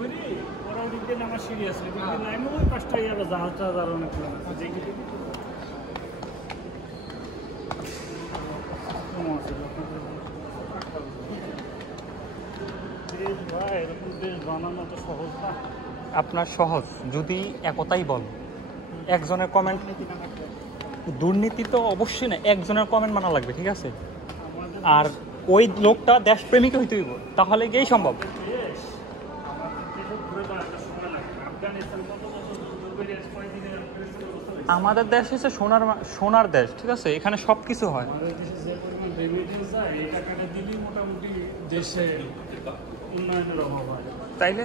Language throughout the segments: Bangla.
ঘুরি ওরা ওদিক দিয়ে আমার সিরিয়াস নাইমে ওই পাঁচটা ইয়ার জাহাজ টাহাজ আর অনেক বানানো তো সহজ না। আপনার সহজ যদি একতাই বল, একজনের কমেন্ট দুর্নীতি তো অবশ্যই না, একজনের কমেন্ট মানা লাগবে, ঠিক আছে? আর ওই লোকটা দেশপ্রেমিক হইতে হইব, তাহলে গিয়েই সম্ভব। আমাদের দেশ হচ্ছে সোনার দেশ, ঠিক আছে? এখানে সব কিছু হয়। মোটামুটি দেশে উন্নয়নের অভাব হয়। তাইলে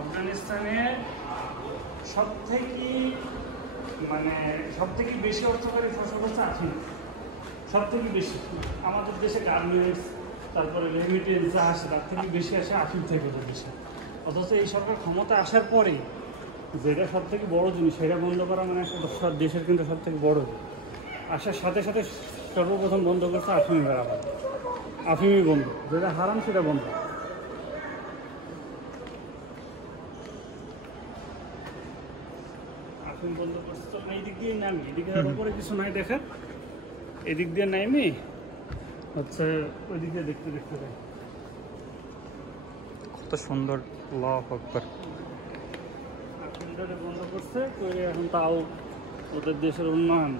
আফগানিস্তানে সব থেকে বেশি অর্থকারী ফসল হচ্ছে আফিম, সব থেকে বেশি। আমাদের দেশে গার্মেন্টস, তারপরে রেমিটেন্স যা আসে তার থেকে বেশি আসে আফিম থেকে দেশে। অথচ এই সরকার ক্ষমতা আসার পরেই যেটা সব থেকে বড় জিনিস সেটা বন্ধ করা মানে একটা দেশের কিন্তু সব থেকে বড় আসার সাথে সাথে সর্বপ্রথম বন্ধ করছে আফিমি বেড়াবার। আফিমি বন্ধ, যেটা হারাম সেটা বন্ধ। আফিম বন্ধ করছে তো এই দিক দিয়ে নামি, এদিকে উপরে কিছু নাই দেখা, এদিক দিয়ে নামি হচ্ছে ওই দিক দিয়ে দেখতে দেখতে যাই। কত সুন্দর, আল্লাহু আকবার। আফিমটা বন্ধ করছে করে এখন তাও ওদের দেশের উন্নয়ন।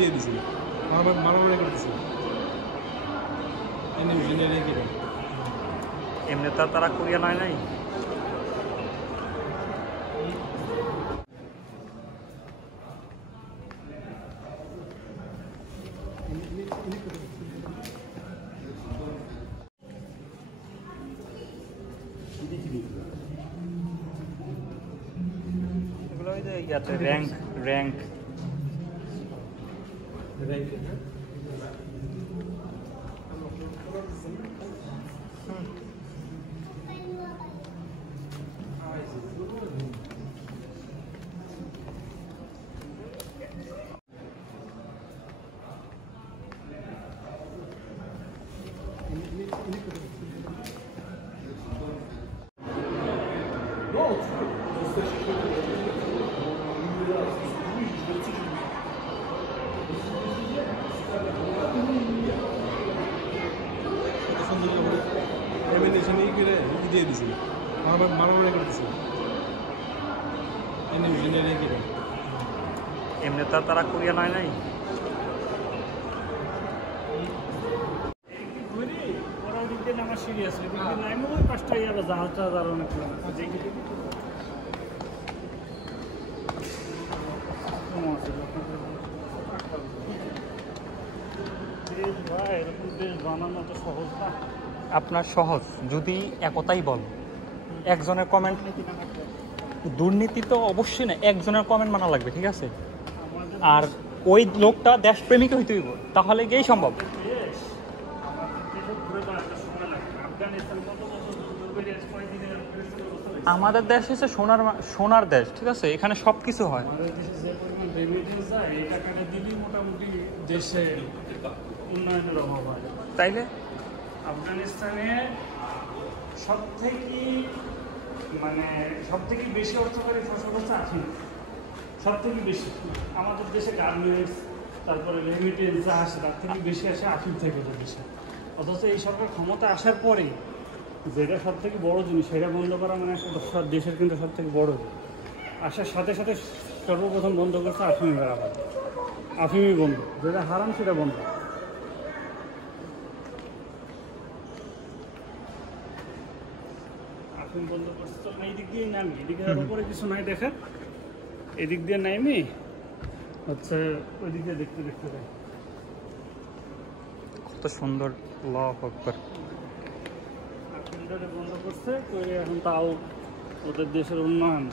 দিয়ে দিছি মারামারি করতেছি এমনি তো তারা কোরিয়া নয় নাই। এগুলো ওই যে ইয়াতে র্যাঙ্ক দিয়ে দিছি মারামারি করতেছি এমনি তো তারা কোরিয়া নয় নাই। ওরা ওদিক দিয়ে আমার সিরিয়াস নাইমে ওই পাঁচটা ইয়ার জাহাজ টাহাজ আর অনেক বানানো তো সহজ না। আপনার সহজ যদি একতাই বল, একজনের কমেন্ট দুর্নীতি তো অবশ্যই না, একজনের কমেন্ট মানা লাগবে, ঠিক আছে? আর ওই লোকটা দেশপ্রেমিক হইতে হইব, তাহলে গিয়েই সম্ভব। আমাদের দেশ হচ্ছে সোনার দেশ, ঠিক আছে? এখানে সব কিছু হয়। মোটামুটি দেশে উন্নয়নের অভাব হয়। তাইলে আফগানিস্তানে সব থেকে বেশি অর্থকারী ফসল হচ্ছে আফিম, সব থেকে বেশি। আমাদের দেশে গার্মেন্টস, তারপরে রেমিটেন্স যা আসে তার থেকে বেশি আসে আফিম থেকে দেশে। অথচ এই সরকার ক্ষমতা আসার পরেই যেটা সব থেকে বড় জিনিস সেটা বন্ধ করা মানে একটা দেশের কিন্তু সব থেকে বড় আসার সাথে সাথে সর্বপ্রথম বন্ধ করছে আফিমি বেড়াবার। আফিমি বন্ধ, যেটা হারাম সেটা বন্ধ। আফিম বন্ধ করছে তো এই দিক দিয়ে নামি, এদিকে উপরে কিছু নাই দেখা, এদিক দিয়ে নামি হচ্ছে ওই দিক দিয়ে দেখতে দেখতে যাই। কত সুন্দর, আল্লাহু আকবার। আফিমটা বন্ধ করছে করে এখন তাও ওদের দেশের উন্নয়ন।